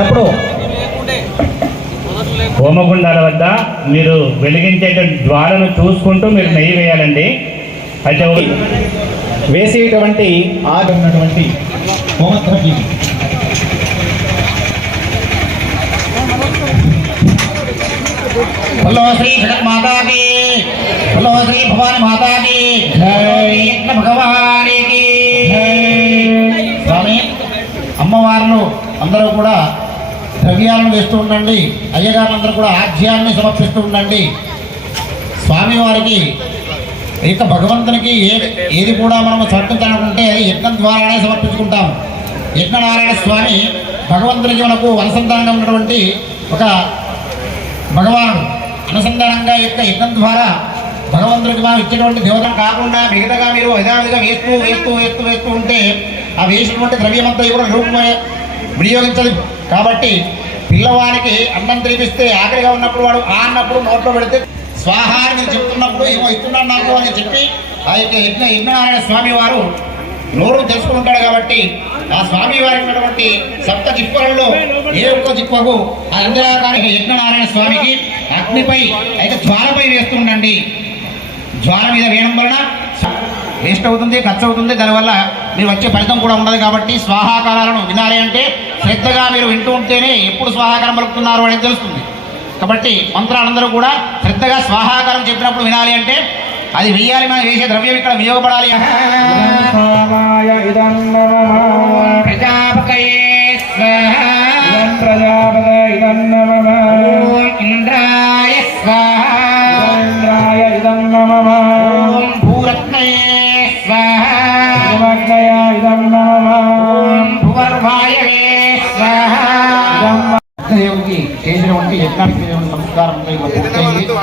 చెప్పుడు హోమగుండాల వద్ద మీరు వెలిగించేటువంటి జ్వాలను చూసుకుంటూ మీరు నెయ్యి వేయాలండి. అయితే వేసేటువంటి ఆది ఉన్నటువంటి హోమద్రవ్యం హలో శ్రీ జగన్ మాతాకి. హలో శ్రీ భవాని మాతాకి. కృష్ణ భగవానికి. స్వామి అమ్మవార్లు అందరూ కూడా ద్రవ్యాలను వేస్తూ ఉండండి. అయ్యగారులందరూ కూడా ఆజ్యాన్ని సమర్పిస్తూ ఉండండి. స్వామివారికి ఇక భగవంతునికి ఏ ఏది కూడా మనం సమర్పించాలనుకుంటే అది యజ్ఞం ద్వారానే సమర్పించుకుంటాం. యజ్ఞనారాయణ స్వామి భగవంతునికి మనకు అనుసంధానంగా ఉన్నటువంటి ఒక భగవానుడు. అనుసంధానంగా యొక్క యజ్ఞం ద్వారా భగవంతుడికి మనం ఇచ్చేటువంటి దేవతను కాకుండా మిగతాగా మీరు యథావిధిగా వేస్తూ వేస్తూ వేస్తూ వేస్తూ ఉంటే ఆ వేసినటువంటి ద్రవ్యమంతా కూడా రూపమే వినియోగించదు. కాబట్టి పిల్లవానికి అన్నం తినిపిస్తే ఆకలిగా ఉన్నప్పుడు వాడు ఆ అన్నప్పుడు నోట్లో పెడితే స్వాహ అని చెప్తున్నప్పుడు ఏమో ఇస్తున్నాడు నాకు అని చెప్పి ఆ యొక్క యజ్ఞ యజ్ఞనారాయణ స్వామి వారు నోరు తెలుసుకుంటాడు కాబట్టి ఆ స్వామి వారి ఉన్నటువంటి సప్త జిప్పలలో ఏ ఒక్క జిప్పకు ఆ ఇంద్రాకారి యజ్ఞనారాయణ స్వామికి అగ్నిపై అయితే జ్వాలపై వేస్తుండండి జ్వాల మీద వేయడం వలన వేస్ట్ అవుతుంది ఖర్చు అవుతుంది దానివల్ల మీరు వచ్చే ఫలితం కూడా ఉండదు కాబట్టి స్వాహాకారాలను వినాలి అంటే శ్రద్ధగా మీరు వింటూ ఉంటేనే ఎప్పుడు స్వాహాకారం పలుకుతున్నారు అనేది తెలుస్తుంది. కాబట్టి మంత్రాలందరూ కూడా శ్రద్ధగా స్వాహాకారం చెప్పినప్పుడు వినాలి అంటే అది వెయ్యాలి మనం వేసే ద్రవ్యం ఇక్కడ వినియోగపడాలి.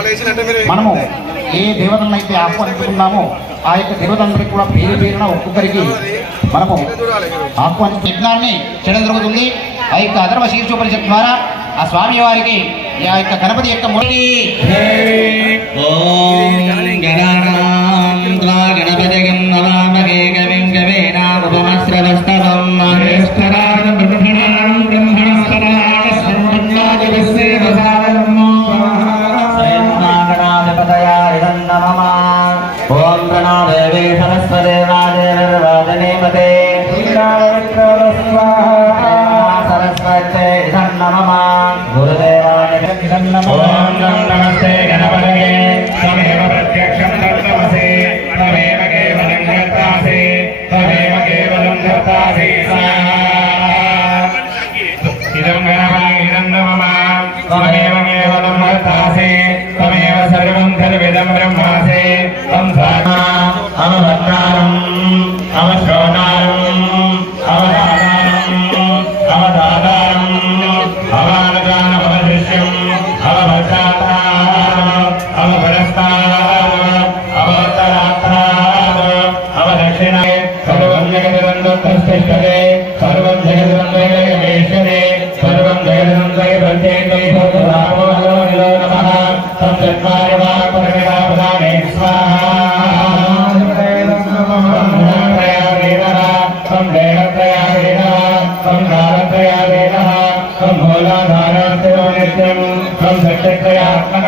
చేసినటువంటి మనము ఏ దేవతలను అయితే ఆహ్వానించుకున్నామో ఆ యొక్క దేవతలందరికీ కూడా పేరు పేరున ఒక్కొక్కరికి మనము ఆహ్వానించే యజ్ఞాన్ని చేయడం జరుగుతుంది. ఆ యొక్క అధర్వ శీర్షోపరిషత్ ద్వారా ఆ స్వామి వారికి ఆ యొక్క గణపతి యొక్క మురళి. ఓం Bhagavad ఓం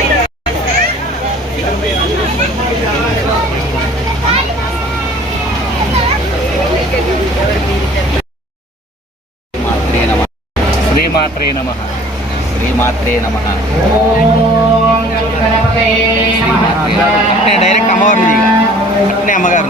శ్రీమాత్రే నమ. శ్రీమాత్రే నమ. అంటే డైరెక్ట్ అమ్మవారిని దిగు. అట్నే అమ్మగారు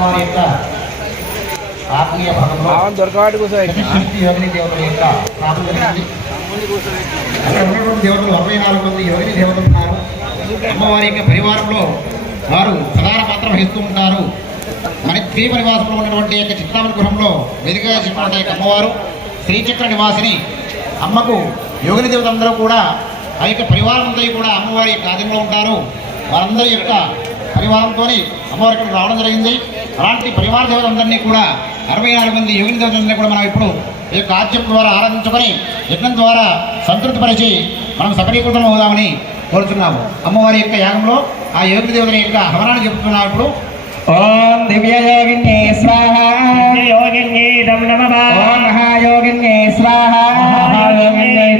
అమ్మవారి యొక్క ఆత్మీయ భాగంలో శక్తి యోగిని దేవతల యొక్క ప్రార్థన జరిగింది అక్కడ ఉన్నటువంటి దేవతలు అరవై నాలుగు మంది యోగిని దేవతలు ఉన్నారు. అమ్మవారి యొక్క పరివారంలో వారు ప్రధాన పాత్ర వహిస్తూ ఉంటారు. మరి శ్రీ పరివాసంలో ఉన్నటువంటి యొక్క చిత్తామణి గృహంలో వెలుగుగా చెప్పినటువంటి యొక్క అమ్మవారు శ్రీచక్ర నివాసిని అమ్మకు యోగిని దేవతలందరూ కూడా ఆ యొక్క పరివారం అంతా కూడా అమ్మవారి యొక్క ఆధీనంలో ఉంటారు. వారందరి యొక్క పరివారంతో అమ్మవారి ఇక్కడికి రావడం జరిగింది. అలాంటి పరివార దేవతలందరినీ కూడా అరవై నాలుగు మంది యోగిని దేవతలందరినీ కూడా మనం ఇప్పుడు ఈ యొక్క ఆద్యం ద్వారా ఆరాధించుకొని యజ్ఞం ద్వారా సంతృప్తిపరిచి మనం సఫలీకృతం అవుదామని కోరుతున్నాము అమ్మవారి యొక్క యాగంలో ఆ యోగి దేవతల యొక్క హవనాన్ని చెబుతున్నాం ఇప్పుడు. ఓం దివ్యయోగిన్యే స్వాహ. ఓం మహాయోగిన్యే స్వాహ. మహాయోగిన్యాయ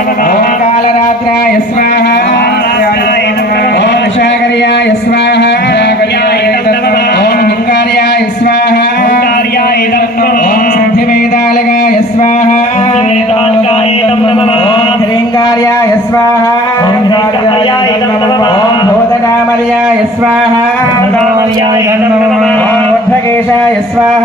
ఓం కాలరాత్రాయ స్వాహ ఓం నిశాకర్యాయ స్వాహ ఓం హింగార్యాయ స్వాహ ఓం సిద్ధివేదాలగాయ స్వాహ ఓం హ్రీంగార్యాయ స్వాహ ఓం భూతకామర్యాయ స్వాహ ఓం ఉద్ధకేశాయ స్వాహ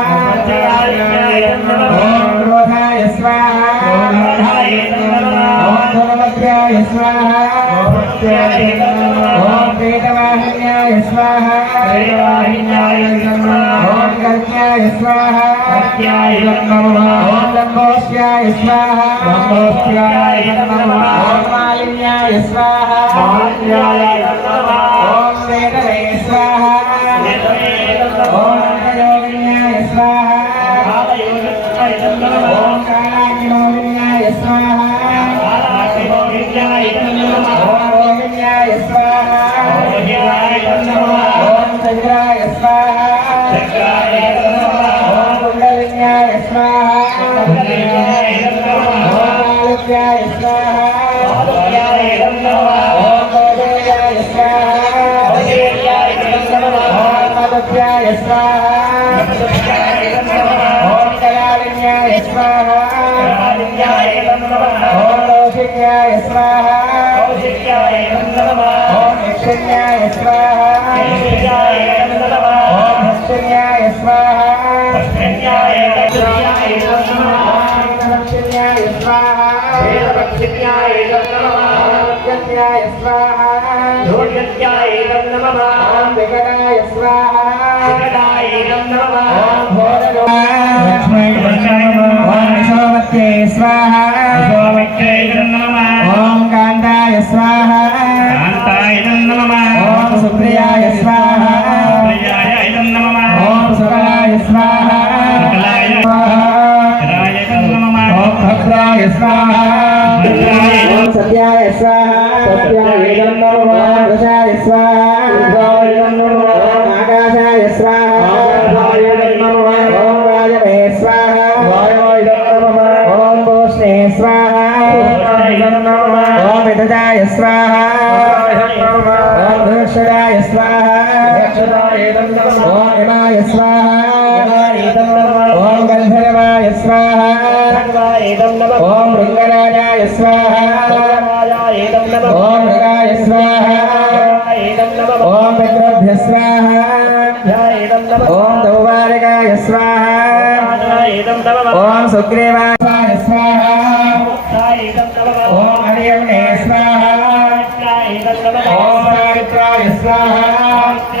ఓం క్రోధాయ స్వాహ. ఓం ధనమగ్రాయ స్వాహ. ఓం ప్రేతవాహిన్యాయ స్వాహ. ఓం కన్యాయ స్వాహ. ఓం లంబోష్యాయ స్వాహ. స్వాహ. न्याय स्वाहा ओम दयालिन्याय स्वाहा ओम लौकिन्याय स्वाहा ओम यक्षन्याय स्वाहा ओम हस्तन्याय स्वाहा लक्ष्म्याय स्वाहा स्वाहा स्वाहा स्वाहा सत्याय स्वाहा सत्याय स्वाहा ओम इमाय स्वाहा। ओम गंधर्वाय स्वाहा। ओम मृंगराजाय स्वाहा ओम मृगाय स्वाहा। ओम पितृभ्य स्वाहा। ओम दौवारिकाय स्वाहा। ओम सुग्रीवाय स्वाहा। ओम हरियमणे स्वाहा। ओम स्वाहा।